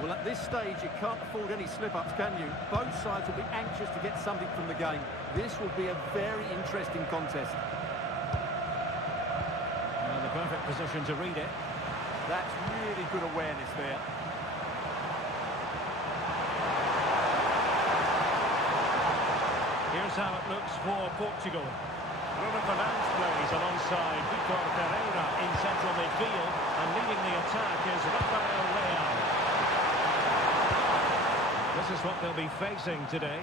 Well, at this stage, you can't afford any slip-ups, can you? Both sides will be anxious to get something from the game. This will be a very interesting contest. And the perfect position to read it. That's really good awareness there. Here's how it looks for Portugal. Bruno Fernandes plays alongside Vitor Pereira in central midfield, and leading the attack is Rafael Leao. This is what they'll be facing today.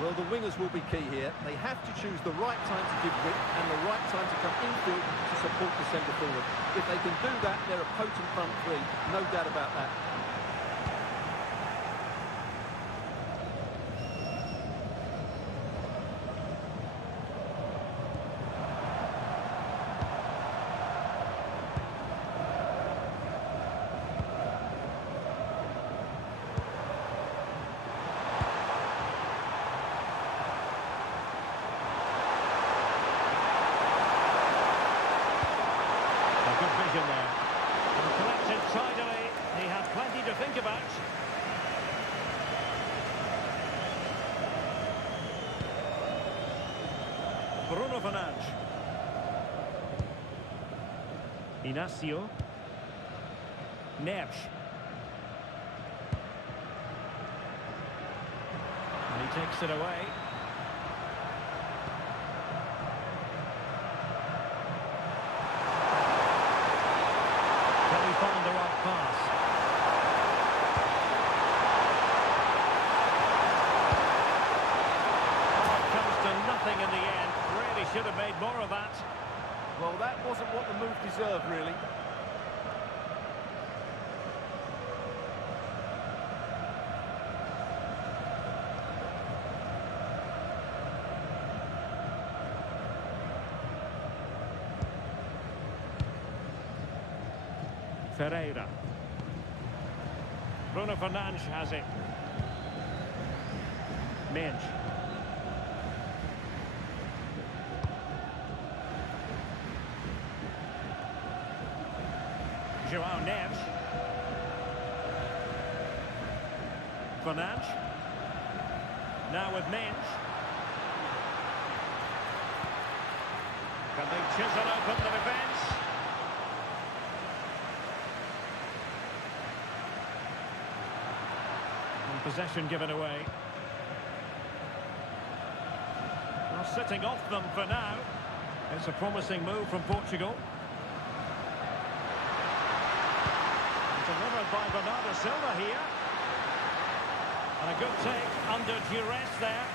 Well, the wingers will be key here. They have to choose the right time to give width and the right time to come infield to support the centre forward. If they can do that, they're a potent front three, no doubt about that. There. And collected tidily. He had plenty to think about. Bruno Fernandes. Inacio. Neves. And he takes it away. Find the right pass. Oh, it comes to nothing in the end. Really should have made more of that. Well, that wasn't what the move deserved, really. Pereira. Bruno Fernandes has it. Mendes. João Neves. Fernandes. Now with Mendes. Can they chisel open the defence? Possession given away. Well, sitting off them for now. It's a promising move from Portugal. Delivered by Bernardo Silva here. And a good take under duress there.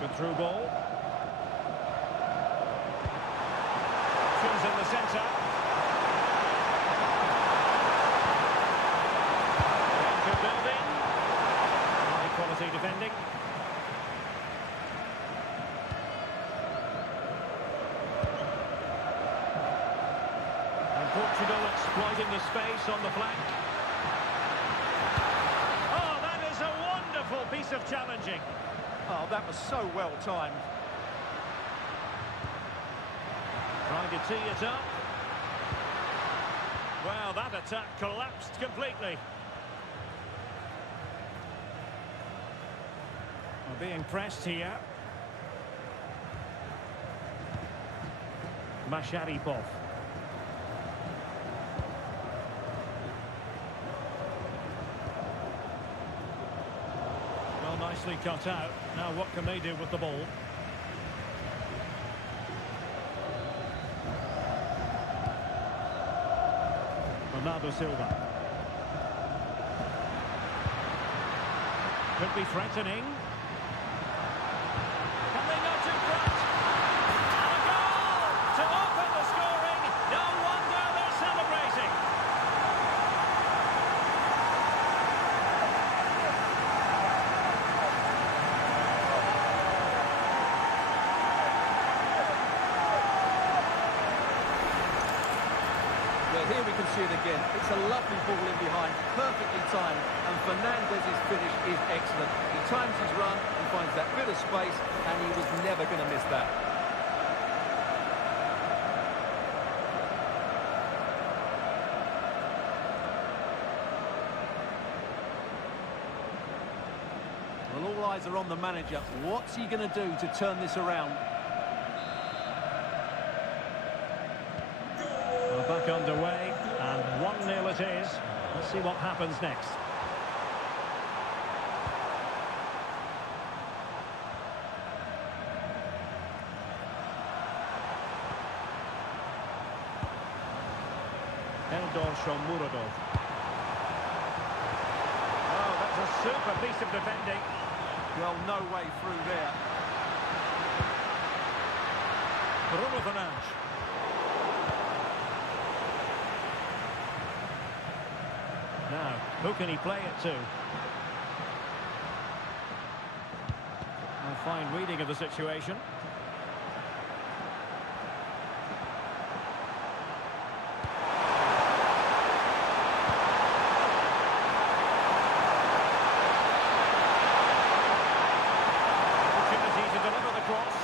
Good through ball. Options in the centre. Good building. High quality defending. And Portugal exploiting the space on the flank. Oh, that is a wonderful piece of challenging. Oh, that was so well timed. Trying to tee it up. Well, that attack collapsed completely. Well, being pressed here. Masharipov. Well, nicely cut out. Now what can they do with the ball? Bernardo Silva. Could be threatening. Coming up in front. And a goal to open the scoring. No wonder they're celebrating. Well, here we can see it again. It's a lovely ball in behind, perfectly timed, and Fernandez's finish is excellent. He times his run and finds that bit of space, and he was never going to miss that. Well, all eyes are on the manager. What's he going to do to turn this around? We're back underway, and 1-0 it is. Let's see what happens next. Shomurodov. Oh, that's a super piece of defending. Well, no way through there. Bruno Fernandes. Now, who can he play it to? A fine reading of the situation. Opportunity to deliver the cross.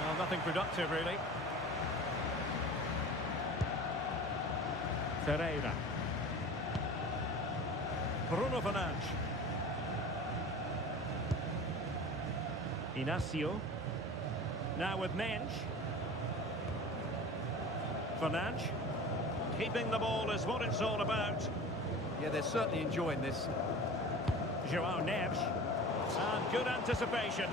Well, nothing productive, really. Ferreira. Bruno Fernandes. Inacio. Now with Mensch. Fernandes. Keeping the ball is what it's all about. Yeah, they're certainly enjoying this. João Neves. And good anticipation.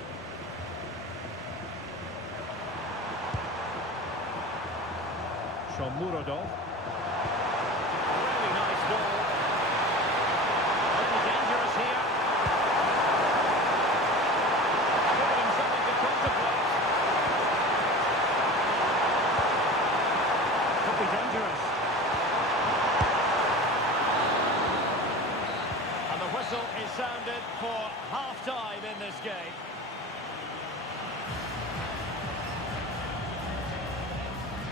Shomurodov. Really nice ball. A little dangerous here. Giving him something to contemplate. Could be dangerous. And the whistle is sounded for half-time in this game.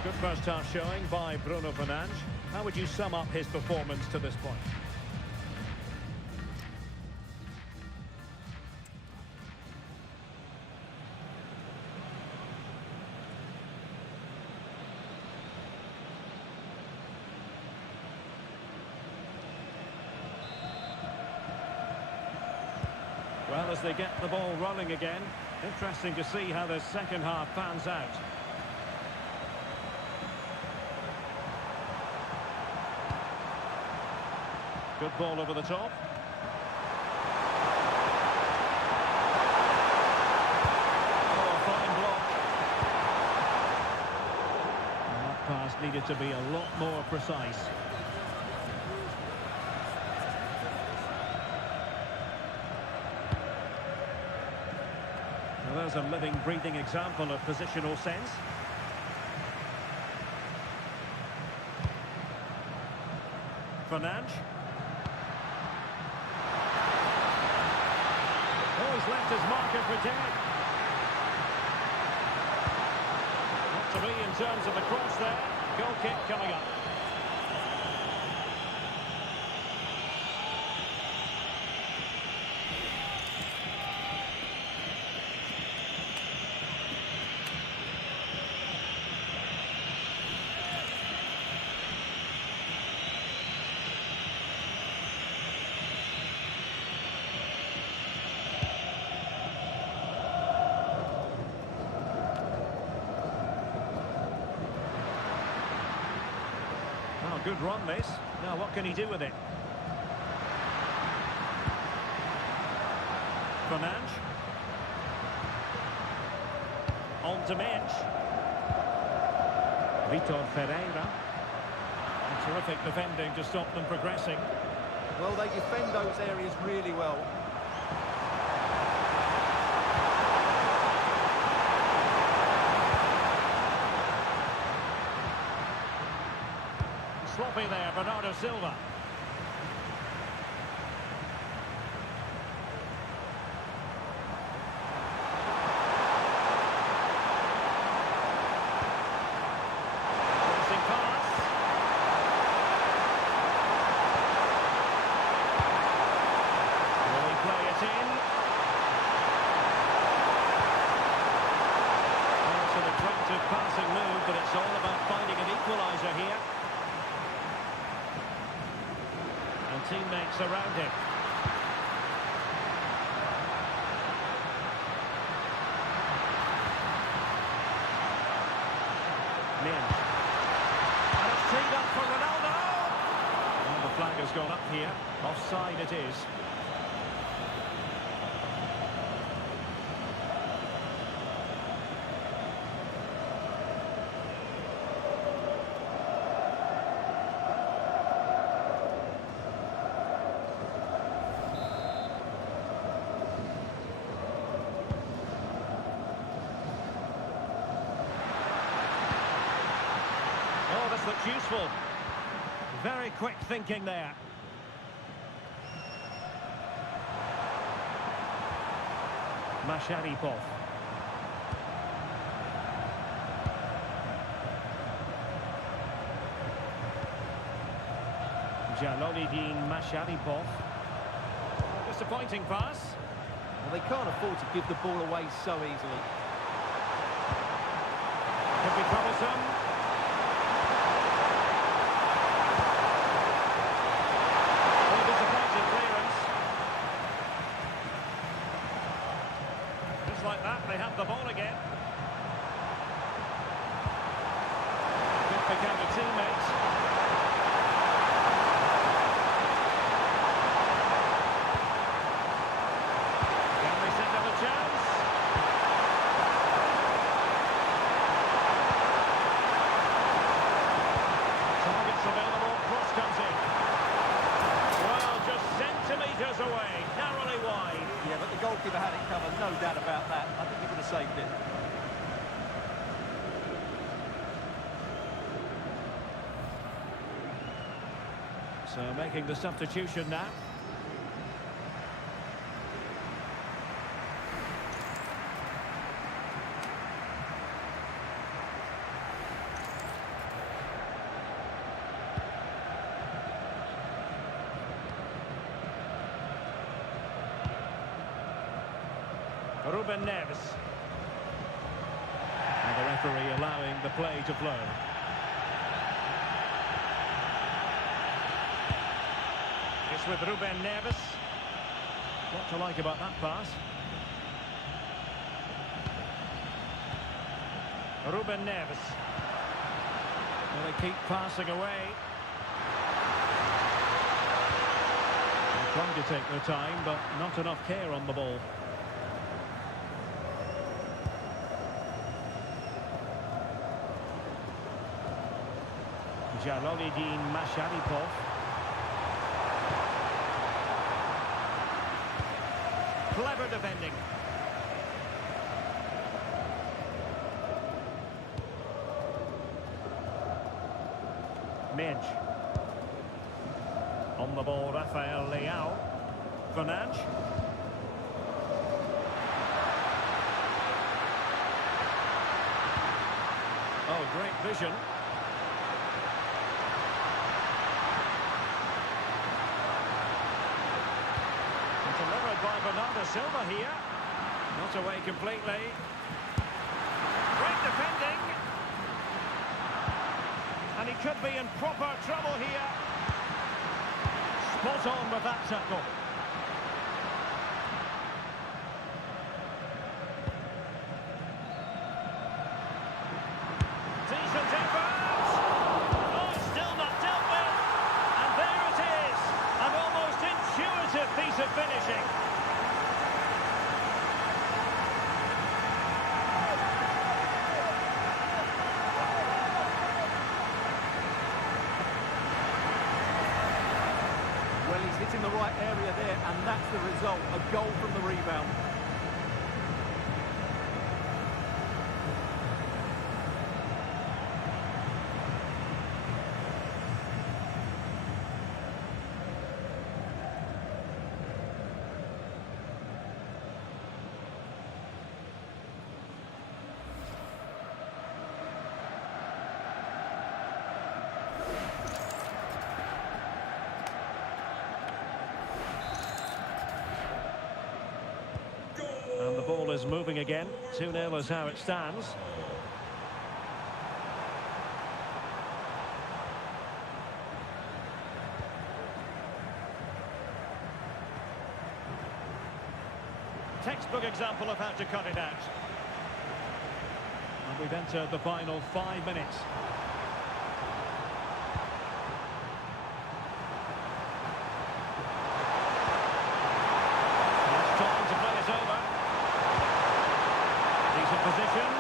Good first half showing by Bruno Fernandes. How would you sum up his performance to this point? Well, as they get the ball rolling again, interesting to see how the second half pans out. Good ball over the top. Oh, fine block. And that pass needed to be a lot more precise. Well, there's a living, breathing example of positional sense. Fernandes. He's left his marker for dead. Not to be in terms of the cross there. Goal kick coming up. Good run this. Now what can he do with it? Fernandes. On to Mensch. Vitor Ferreira. And terrific defending to stop them progressing. Well, they defend those areas really well. Sloppy there, Bernardo Silva. teammates around him. Min. And it's teed up for Ronaldo! And the flag has gone up here. Offside it is. Oh, this looks useful. Very quick thinking there. Masharipov. Jalolidin Masharipov. Disappointing pass. Well, they can't afford to give the ball away so easily. Could be troublesome. Disappointing clearance. Just like that, they have the ball again. Good pick out of teammates. Can they set up a chance? Targets available, cross comes in. Well, just centimetres away, narrowly wide. Yeah, but the goalkeeper had it covered, no doubt about that. I think he would have saved it. So making the substitution now. Ruben Neves. And the referee allowing the play to flow. It's with Ruben Neves. What to like about that pass? Ruben Neves. Well, they keep passing away. They're trying to take their time, but not enough care on the ball. Jalolidin Masharipov. Clever defending. Midge. On the ball, Rafael Leao. Fernandes. Oh, great vision. Delivered by Bernardo Silva here. Not away completely. Great defending. And he could be in proper trouble here. Spot on with that tackle. Decent effort. Oh, still not dealt with. And there it is. An almost intuitive piece of finishing. Well, he's hitting the right area there, and that's the result, a goal from the rebound. And the ball is moving again. 2-0 is how it stands. textbook example of how to cut it out. And we've entered the final 5 minutes. It's time to play it over. Decent position.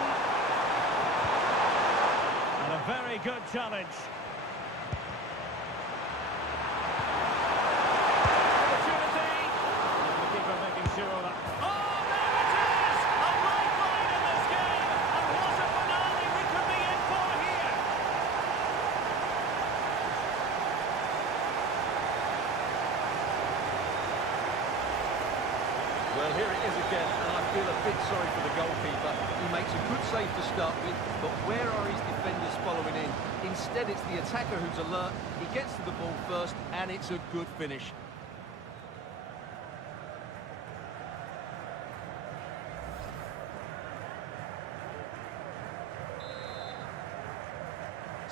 And a very good challenge. Sure that. Oh, there it is! A lifeline in this game! And what a finale we could be in for here! Well, here it is again, and I feel a bit sorry for the goalkeeper. He makes a good save to start with, but where are his defenders following in? Instead, it's the attacker who's alert. He gets to the ball first, and it's a good finish.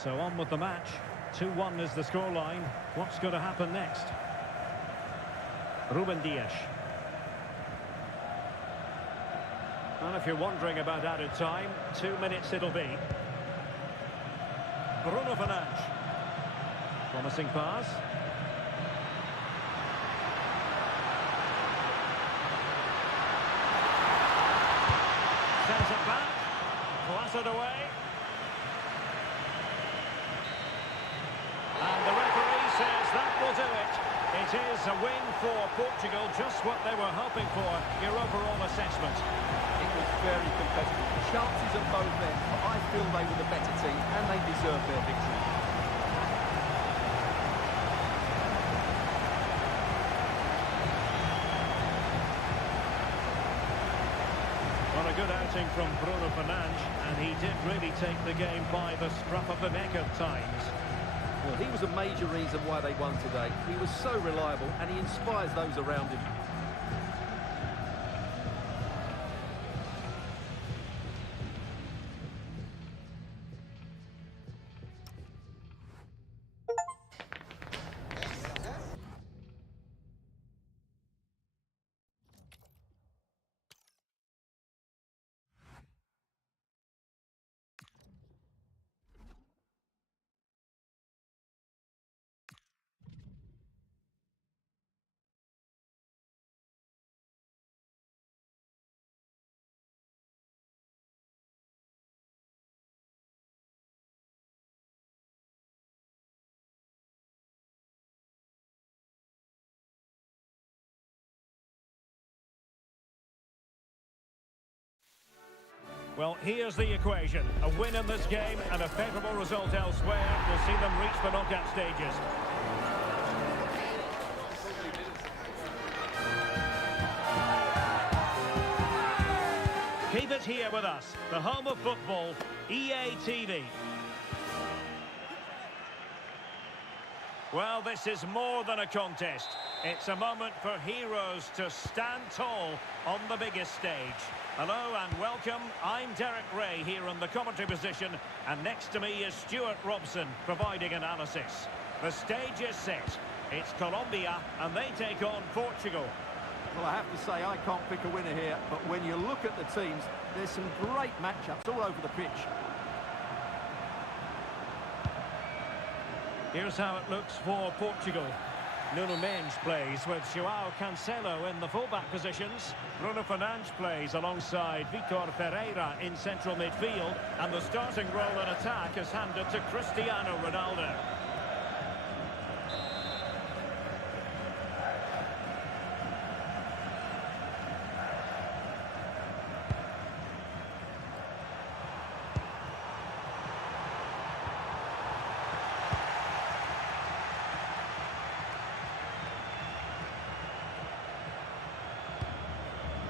So on with the match. 2-1 is the scoreline. What's going to happen next? Ruben Dias. And if you're wondering about added time, 2 minutes it'll be. Bruno Fernandes. Promising pass. Sends it back. Clattered away. And the referee says that will do it. It is a win for Portugal, just what they were hoping for. Your overall assessment? It was very competitive. Chances at both ends, but I feel they were the better team and they deserved their victory. Well, a good outing from Bruno Fernandes, and he did really take the game by the scruff of the neck at times. Well, he was a major reason why they won today. He was so reliable and he inspires those around him. Well, here's the equation. A win in this game and a favourable result elsewhere will see them reach the knockout stages. Keep it here with us, the home of football, EA TV. Well, this is more than a contest. It's a moment for heroes to stand tall on the biggest stage. Hello and welcome. I'm Derek Ray here in the commentary position, and next to me is Stuart Robson providing analysis. The stage is set. It's Colombia and they take on Portugal. Well, I have to say, I can't pick a winner here, but when you look at the teams, there's some great matchups all over the pitch. Here's how it looks for Portugal. Nuno Mendes plays with João Cancelo in the fullback positions. Bruno Fernandes plays alongside Vitor Pereira in central midfield. And the starting role in attack is handed to Cristiano Ronaldo.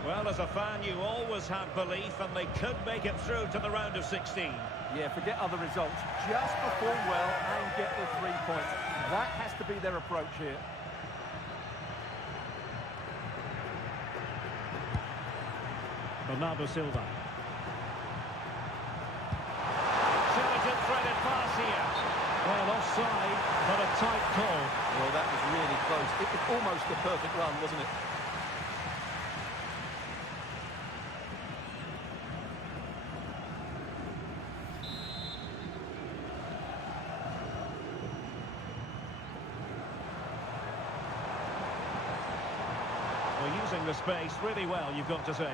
Well, as a fan, you always have belief, and they could make it through to the round of 16. Yeah, forget other results. Just perform well and get the 3 points. That has to be their approach here. Bernardo Silva. Sheraton threaded pass here. Well, offside, but a tight call. Well, that was really close. It was almost the perfect run, wasn't it? the space really well, you've got to say.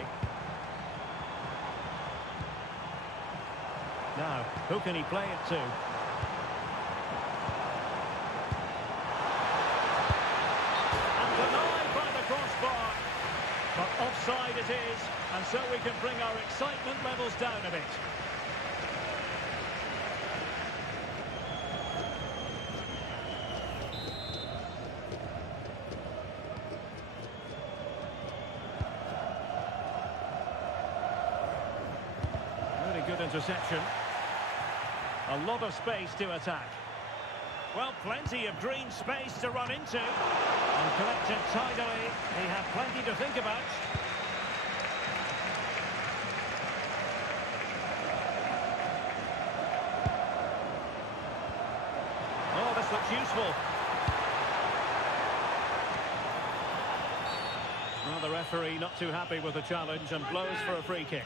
Now, who can he play it to? And denied by the crossbar. But offside it is, and so we can bring our excitement levels down a bit. Really good interception. A lot of space to attack. Well, plenty of green space to run into. And collected tidily. He had plenty to think about. Oh, this looks useful. Well, the referee not too happy with the challenge and blows for a free kick.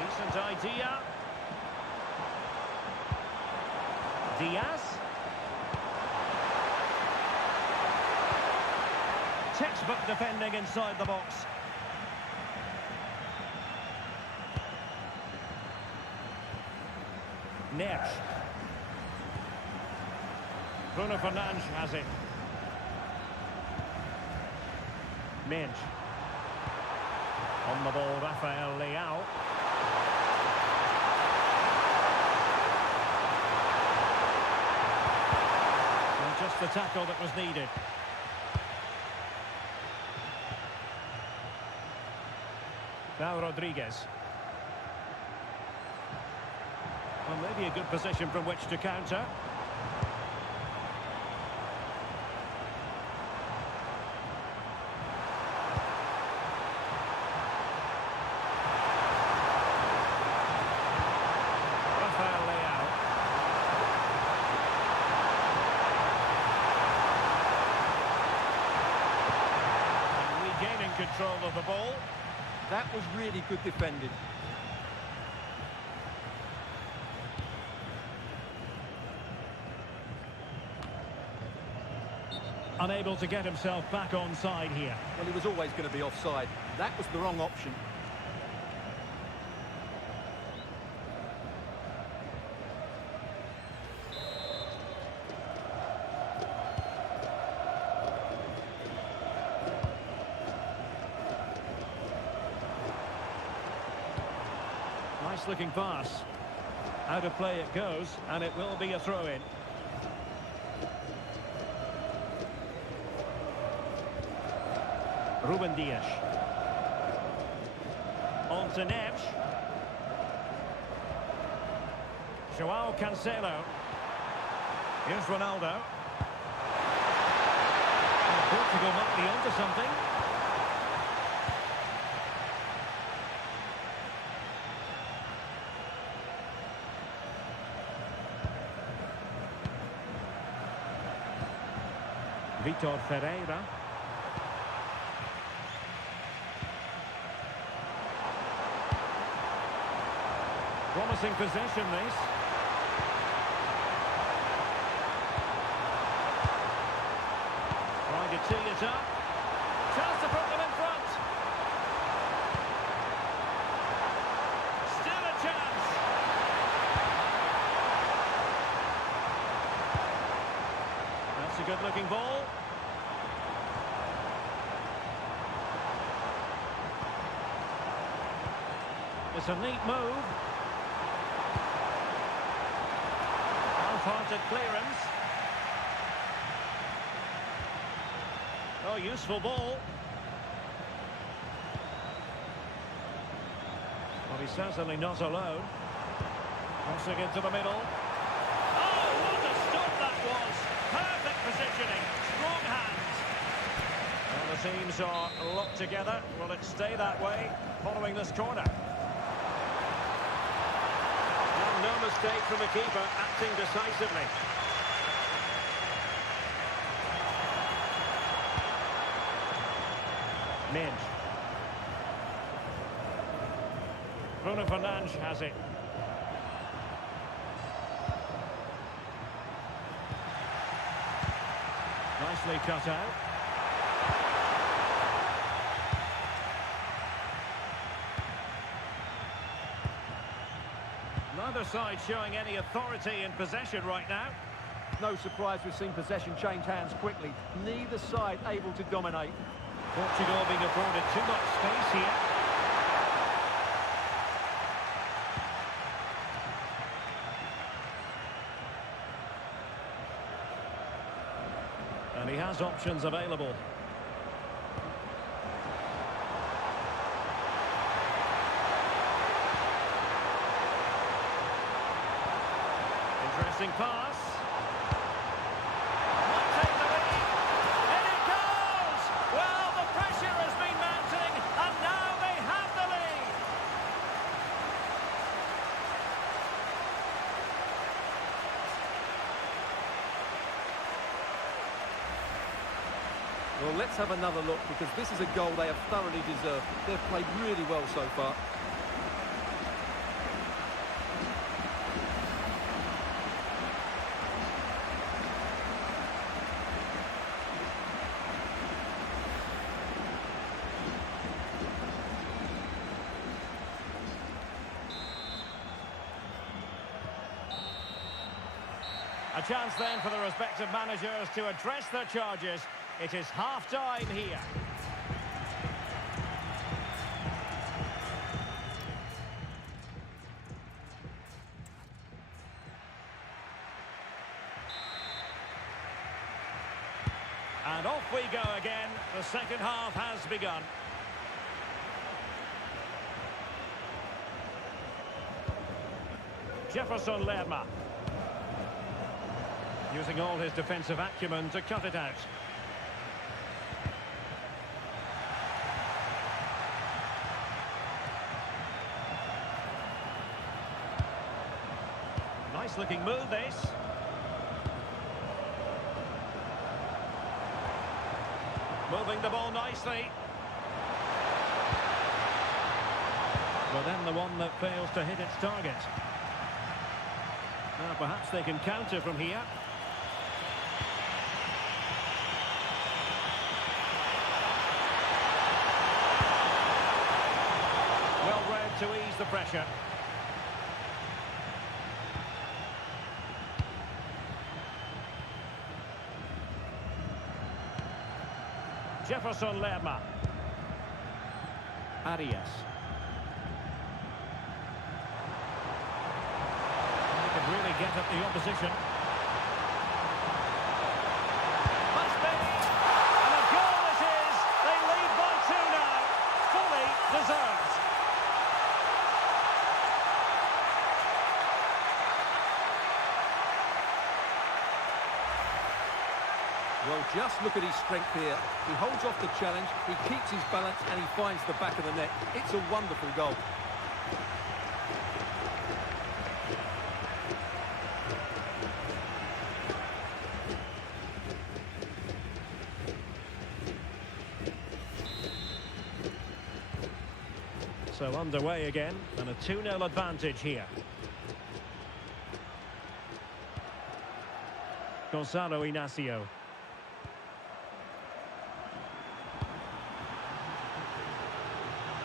Decent idea. Diaz. Textbook defending inside the box. Neres. Bruno Fernandes has it. Minge. On the ball, Rafael Leao. Just the tackle that was needed. Now Rodriguez. Well, maybe a good position from which to counter. Rafael Leao. Gaining control of the ball. That was really good defending. Unable to get himself back onside here. Well, he was always going to be offside. That was the wrong option. Nice looking pass. Out of play it goes, and it will be a throw-in. Ruben Dias. On to Neves. Joao Cancelo. Here's Ronaldo. And Portugal might be onto something. Vitor Ferreira. Promising possession, this. Trying to tee it up. Chance to put them in front. Still a chance. That's a good-looking ball. It's a neat move. Half-hearted clearance. Oh, useful ball. Well, he's certainly not alone. Crossing into the middle. Oh, what a stop that was! Perfect positioning. Strong hands. Well, the teams are locked together. Will it stay that way following this corner? Well, no mistake from the keeper, acting decisively. Minge. Bruno Fernandes has it. Nicely cut out. Neither side showing any authority in possession right now. No surprise we've seen possession change hands quickly. Neither side able to dominate. Portugal being afforded too much space here. And he has options available. Interesting pass. Might take the lead. In it goes! Well, the pressure has been mounting, and now they have the lead. Well, let's have another look, because this is a goal they have thoroughly deserved. They've played really well so far. A chance then for the respective managers to address their charges. It is half-time here. And off we go again. The second half has begun. Jefferson Lerma. Using all his defensive acumen to cut it out. Nice looking move, this. Moving the ball nicely. Well, then the one that fails to hit its target. Now perhaps they can counter from here. Well read to ease the pressure. Jefferson Lerma. Arias. He can really get at the opposition. Must be! And a goal it is! They lead by 2 now. Fully deserved. Well, just look at his strength here. He holds off the challenge, he keeps his balance, and he finds the back of the net. It's a wonderful goal. So underway again, and a 2-0 advantage here. Gonzalo Inacio.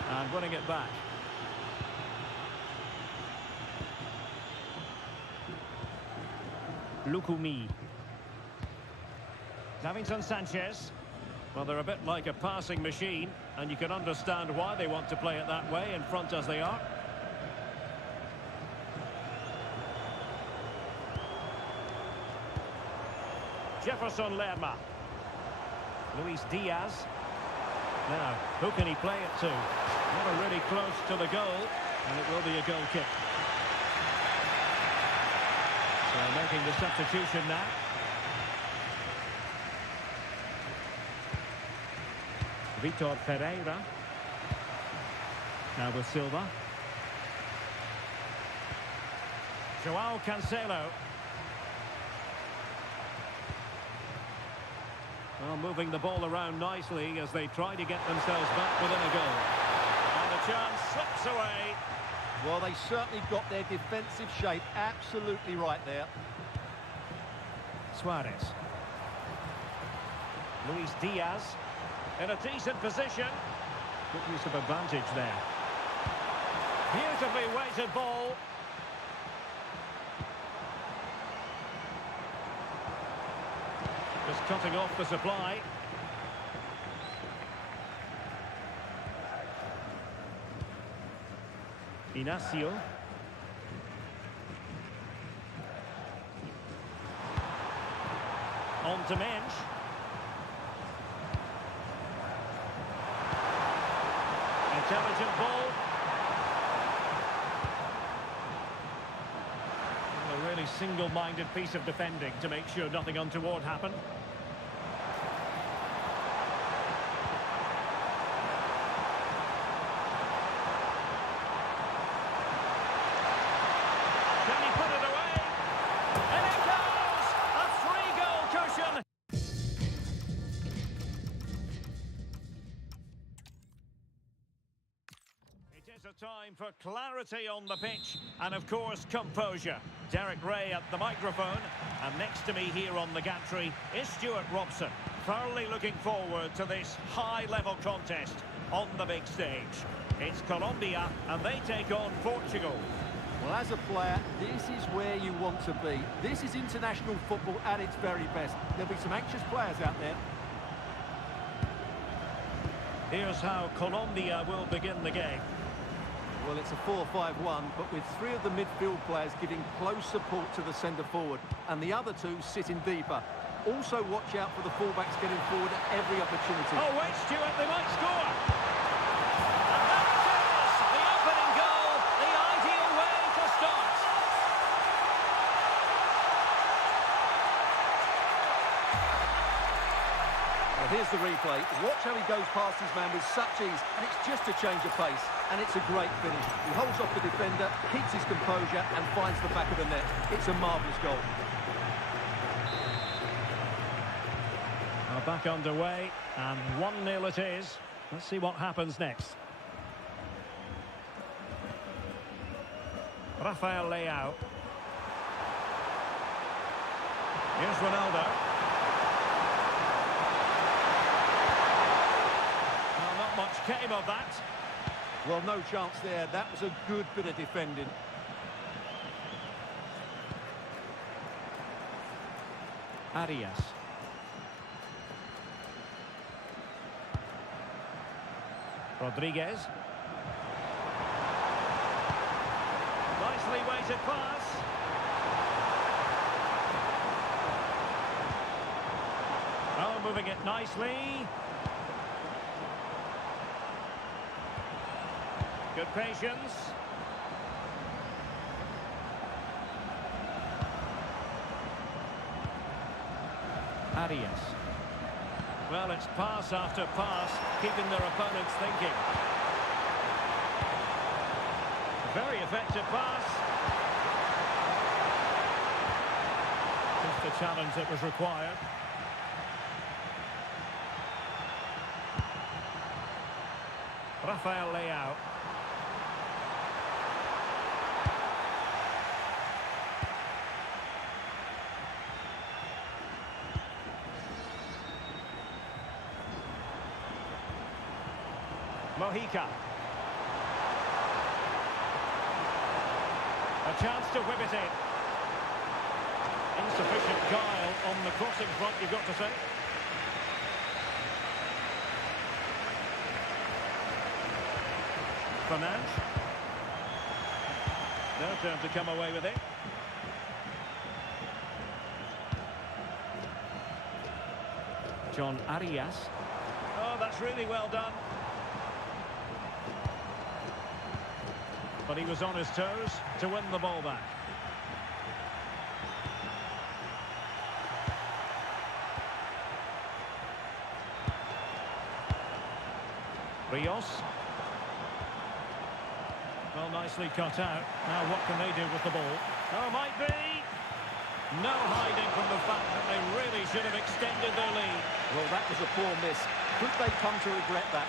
And winning it back. Lukumi. Davinson Sanchez. Well, they're a bit like a passing machine, and you can understand why they want to play it that way, in front as they are. Jefferson Lerma. Luis Diaz. Now, who can he play it to? Never really close to the goal, and it will be a goal kick. So making the substitution now. Vitor Pereira. Now with Silva. Joao Cancelo. Well, moving the ball around nicely as they try to get themselves back within a goal. And the chance slips away. Well, they certainly got their defensive shape absolutely right there. Suarez. Luis Diaz in a decent position. Good use of advantage there. Beautifully weighted ball. Just cutting off the supply. Inacio. On to Mensch. Intelligent ball. A really single-minded piece of defending to make sure nothing untoward happened. Can he put it away? And it goes! A three-goal cushion! It is a time for clarity on the pitch and, of course, composure. Derek Ray at the microphone, and next to me here on the gantry is Stuart Robson, thoroughly looking forward to this high-level contest on the big stage. It's Colombia, and they take on Portugal. Well, as a player, this is where you want to be. This is international football at its very best. There'll be some anxious players out there. Here's how Colombia will begin the game. Well, it's a 4-5-1, but with three of the midfield players giving close support to the centre-forward, and the other two sitting deeper. Also watch out for the fullbacks getting forward at every opportunity. Oh, wait, Stuart, they might score! And that is the opening goal, the ideal way to start. Well, here's the replay. Watch how he goes past his man with such ease, and it's just a change of pace. And it's a great finish. He holds off the defender, keeps his composure, and finds the back of the net. It's a marvellous goal. Now back underway, and 1-0 it is. Let's see what happens next. Rafael Leao. Here's Ronaldo. Well, not much came of that. Well, no chance there. That was a good bit of defending. Arias. Rodriguez. Nicely weighted pass. Oh, moving it nicely. Good patience. Arias. Well, it's pass after pass, keeping their opponents thinking. Very effective pass. Just the challenge that was required. Rafael Leao. Mojica. A chance to whip it in. Insufficient guile on the crossing front, you've got to say. Fernandes. Their turn to come away with it. John Arias. Oh, that's really well done. But he was on his toes to win the ball back. Rios. Well, nicely cut out. Now what can they do with the ball? Oh, might be. No hiding from the fact that they really should have extended their lead. Well, that was a poor miss. Could they come to regret that?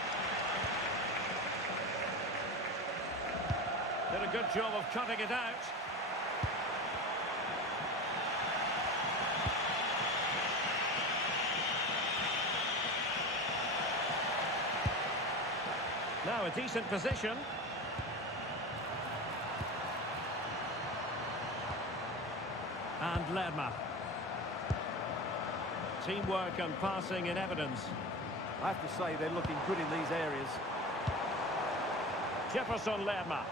Did a good job of cutting it out. Now a decent position. And Lerma. Teamwork and passing in evidence. I have to say they're looking good in these areas. Jefferson Lerma.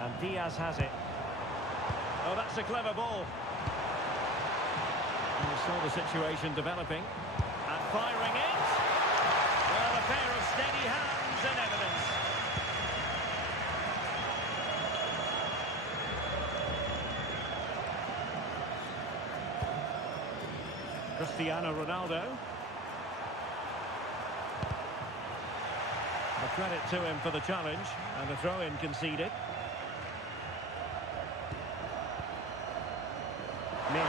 And Diaz has it. Oh, that's a clever ball. And we saw the situation developing. And firing it. Well, a pair of steady hands in evidence. Cristiano Ronaldo. A credit to him for the challenge, and a throw-in conceded. Min.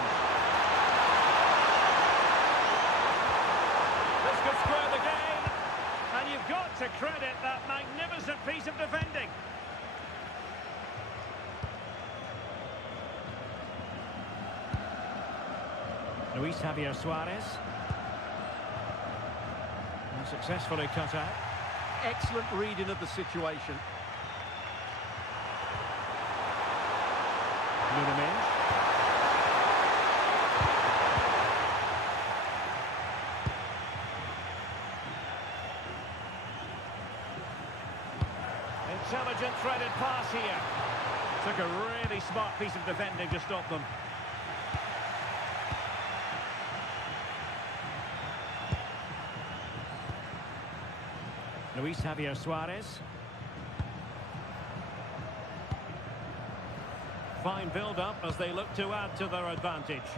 This could square the game, and you've got to credit that magnificent piece of defending. Luis Javier Suarez. And successfully cut out. Excellent reading of the situation. Nunemin. Intelligent threaded pass here. Took a really smart piece of defending to stop them. Luis Javier Suarez. Fine build-up as they look to add to their advantage.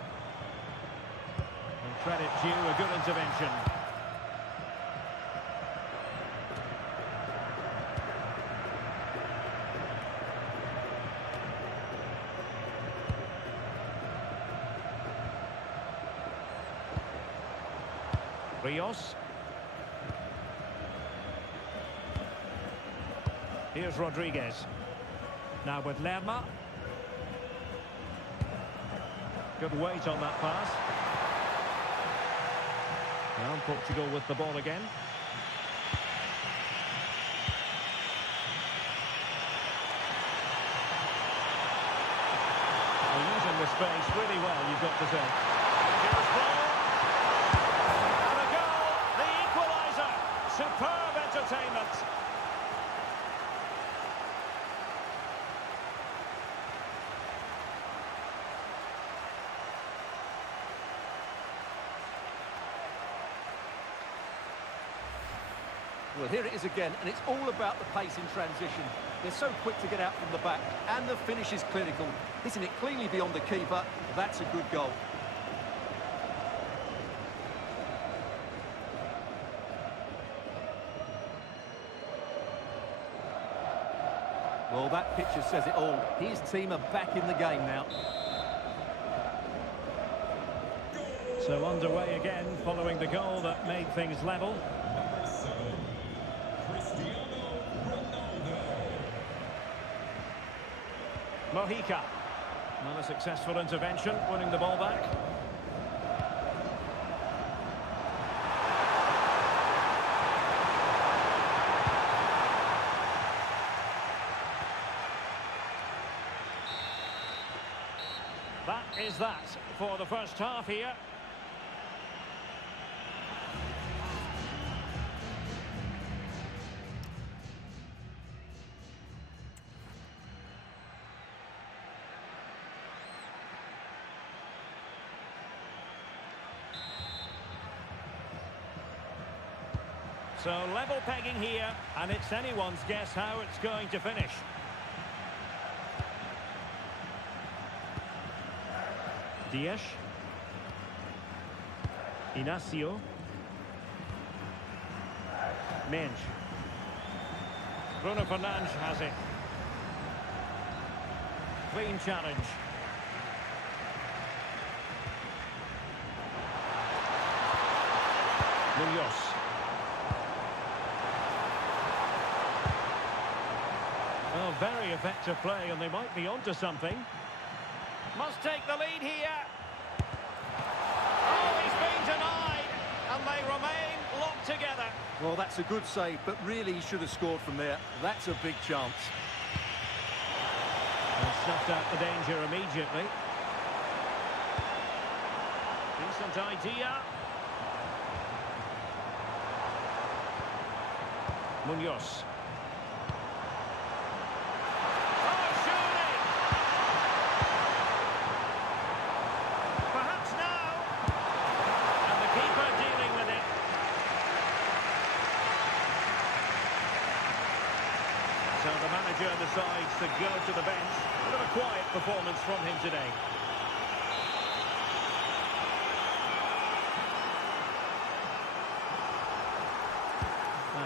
And credit due, a good intervention. Rios. Here's Rodriguez. Now with Lerma. Good weight on that pass. Now Portugal with the ball again. They're using the space really well, you've got to say. And here's ball. And a goal. The equaliser. Superb entertainment. Well, here it is again, and it's all about the pace in transition. They're so quick to get out from the back, and the finish is clinical. Hitting it cleanly beyond the keeper, that's a good goal. Well, that picture says it all. His team are back in the game now. So underway again, following the goal that made things level. Mojica. Not a successful intervention, winning the ball back. That is that for the first half here. So level pegging here, and it's anyone's guess how it's going to finish. Diaz. Inacio. Minge. Bruno Fernandes has it. Clean challenge. Munoz. Well, very effective play, and they might be onto something. Must take the lead here. Oh, he's been denied, and they remain locked together. Well, that's a good save, but really he should have scored from there. That's a big chance. And snuffed out the danger immediately. Decent idea. Munoz. Oh, surely! Perhaps now. And the keeper dealing with it. So the manager decides to go to the bench. A bit of a quiet performance from him today.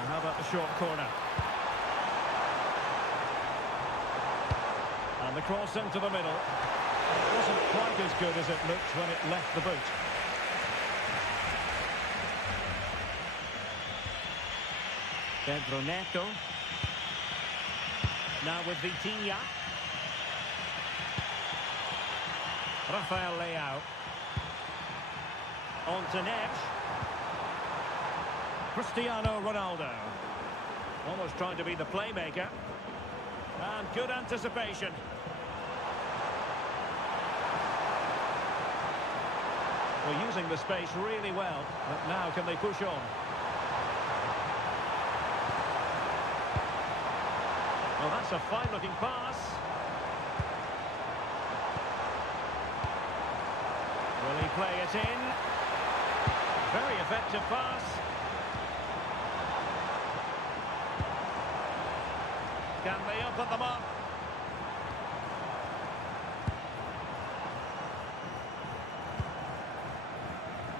How about the short corner? And the cross into the middle. It wasn't quite as good as it looked when it left the boot. Pedro Neto. Now with Vitinha. Rafael Leao. On to Neves. Cristiano Ronaldo. Almost trying to be the playmaker. And good anticipation. Well, using the space really well. But now can they push on? Well, that's a fine-looking pass. Will he play it in? Very effective pass. Can they open them up?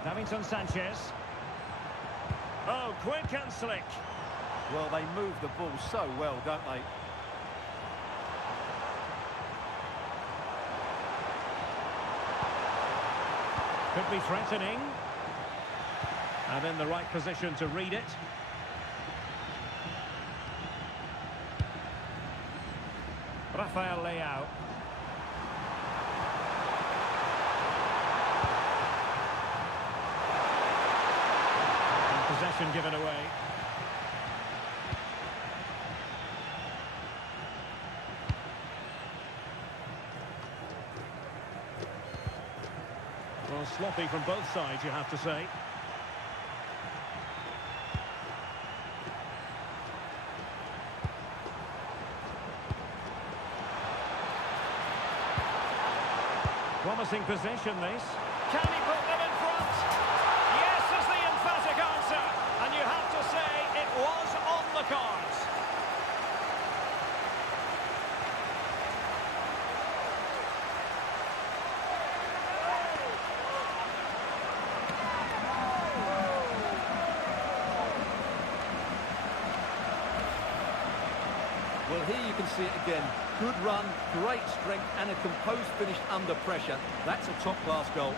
Davinson Sanchez. Oh, quick and slick. Well, they move the ball so well, don't they? Could be threatening. And in the right position to read it. Rafael Leao. And possession given away. Well, sloppy from both sides, you have to say. Promising possession, this. Can he put them in front? Yes is the emphatic answer. And you have to say it was on the cards. Well, here you can see it again. Good run, great strength, and a composed finish under pressure. That's a top-class goal.